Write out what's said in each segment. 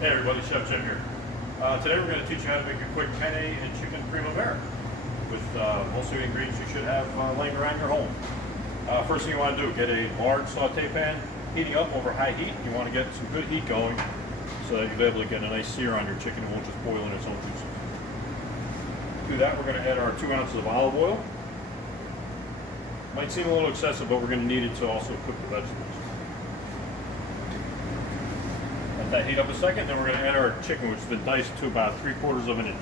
Hey everybody, Chef Jim here. Today we're going to teach you how to make a quick penne and chicken primavera with most of the ingredients you should have laying around your home. First thing you want to do, get a large saute pan heating up over high heat. You want to get some good heat going so that you'll be able to get a nice sear on your chicken. It won't just boil in its own juices. To that, we're going to add our 2 ounces of olive oil. Might seem a little excessive, but we're going to need it to also cook the vegetables. Let that heat up a second, then we're going to add our chicken, which has been diced to about 3/4 of an inch.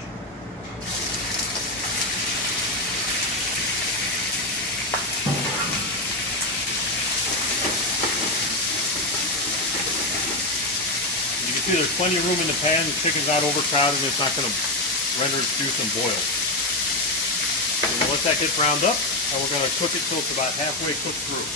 You can see there's plenty of room in the pan. The chicken's not overcrowded, and it's not going to render its juice and boil. So we'll let that get browned up, and we're going to cook it till it's about halfway cooked through.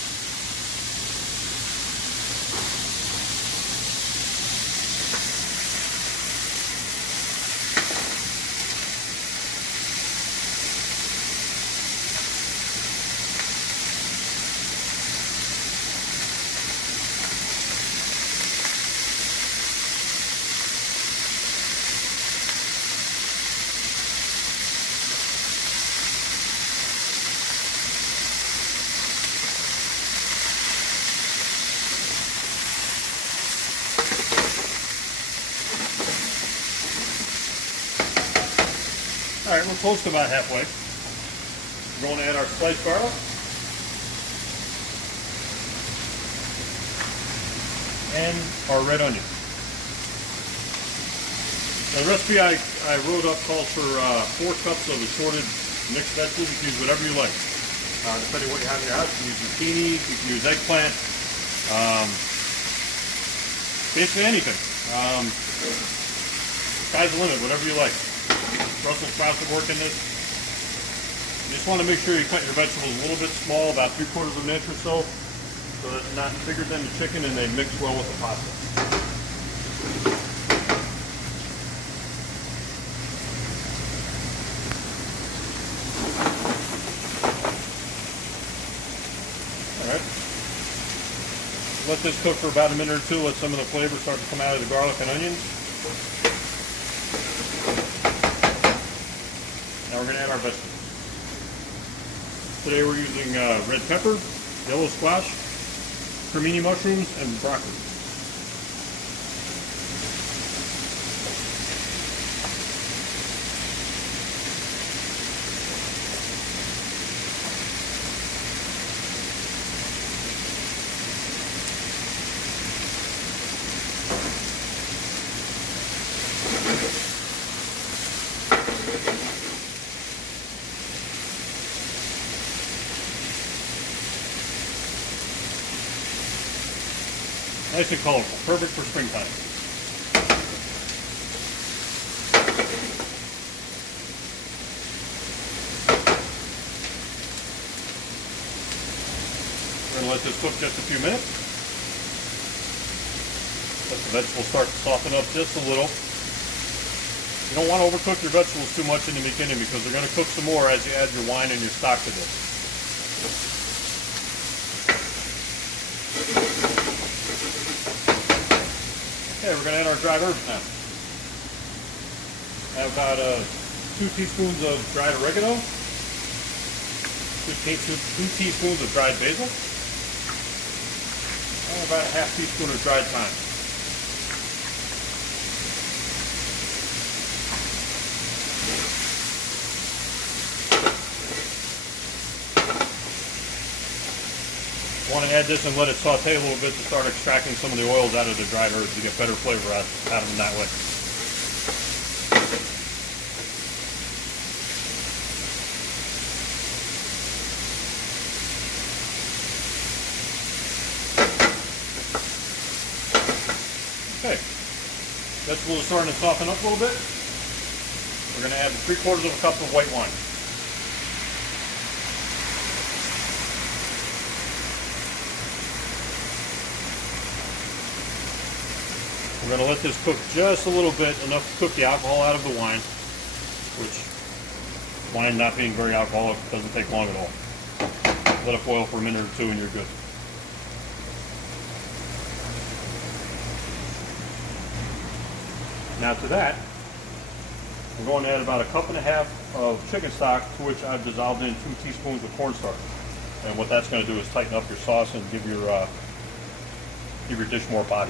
All right, we're close to about halfway. We're going to add our sliced garlic and our red onion. The recipe I wrote up calls for 4 cups of assorted mixed vegetables. You can use whatever you like, depending on what you have in your house. You can use zucchini, you can use eggplant, basically anything. Sky's the limit, whatever you like. Brussels sprouts will work in this. You just want to make sure you cut your vegetables a little bit small, about 3/4 of an inch or so that they're not bigger than the chicken and they mix well with the pasta. Alright. Let this cook for about a minute or two, let some of the flavor start to come out of the garlic and onions. Now we're going to add our vegetables. Today we're using red pepper, yellow squash, cremini mushrooms, and broccoli. Nice and colorful, perfect for springtime. We're going to let this cook just a few minutes. Let the vegetables start to soften up just a little. You don't want to overcook your vegetables too much in the beginning because they're going to cook some more as you add your wine and your stock to this. Okay, we're going to add our dried herbs now. I have about 2 teaspoons of dried oregano, 2 teaspoons of dried basil, and about a 1/2 teaspoon of dried thyme. You want to add this and let it saute a little bit to start extracting some of the oils out of the dried herbs to get better flavor out of them that way. Okay, vegetables are starting to soften up a little bit. We're going to add 3/4 of a cup of white wine. We're going to let this cook just a little bit, enough to cook the alcohol out of the wine, which wine not being very alcoholic doesn't take long at all. Let it boil for a minute or two and you're good. Now to that, we're going to add about 1.5 cups of chicken stock, to which I've dissolved in 2 teaspoons of cornstarch. And what that's going to do is tighten up your sauce and give your dish more body.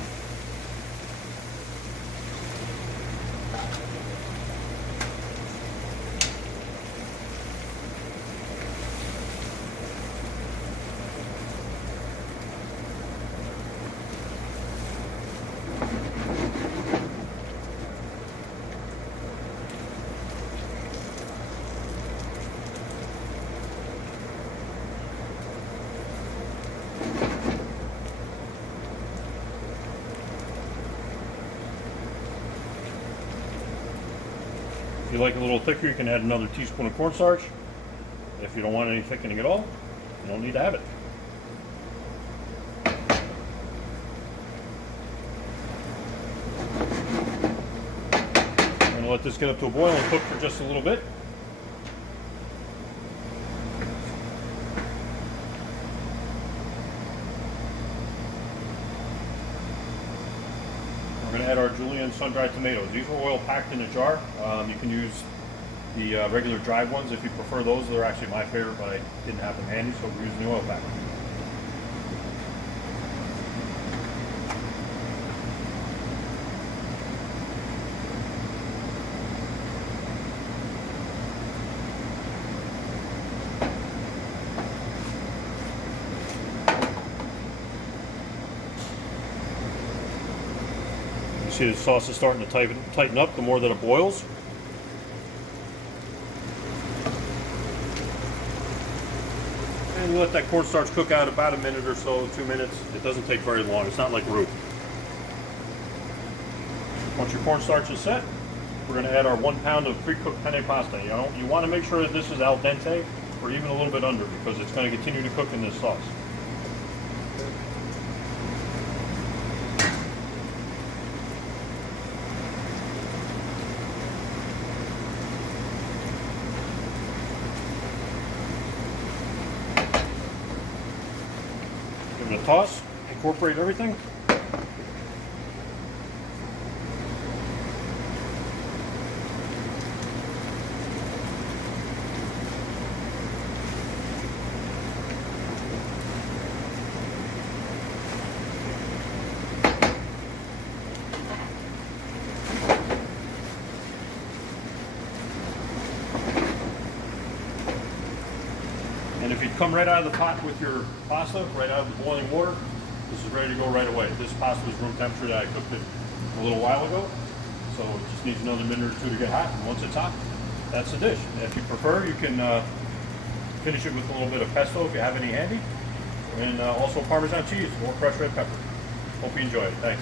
If you like it a little thicker, you can add another teaspoon of cornstarch. If you don't want any thickening at all, you don't need to have it. I'm going to let this get up to a boil and cook for just a little bit. We're going to add our julienne sun-dried tomatoes. These are oil packed in a jar. You can use the regular dried ones if you prefer those. They're actually my favorite, but I didn't have them handy, so we're using the oil pack. You see the sauce is starting to tighten up the more that it boils. And let that cornstarch cook out about a minute or so, 2 minutes. It doesn't take very long. It's not like roux. Once your cornstarch is set, we're going to add our 1 pound of pre-cooked penne pasta. You want to make sure that this is al dente or even a little bit under, because it's going to continue to cook in this sauce. Give it a toss, incorporate everything. And if you come right out of the pot with your pasta, right out of the boiling water, this is ready to go right away. This pasta was room temperature. I cooked it a little while ago, so it just needs another minute or two to get hot. And once it's hot, that's the dish. And if you prefer, you can finish it with a little bit of pesto if you have any handy, and also Parmesan cheese or crushed red pepper. Hope you enjoy it. Thanks.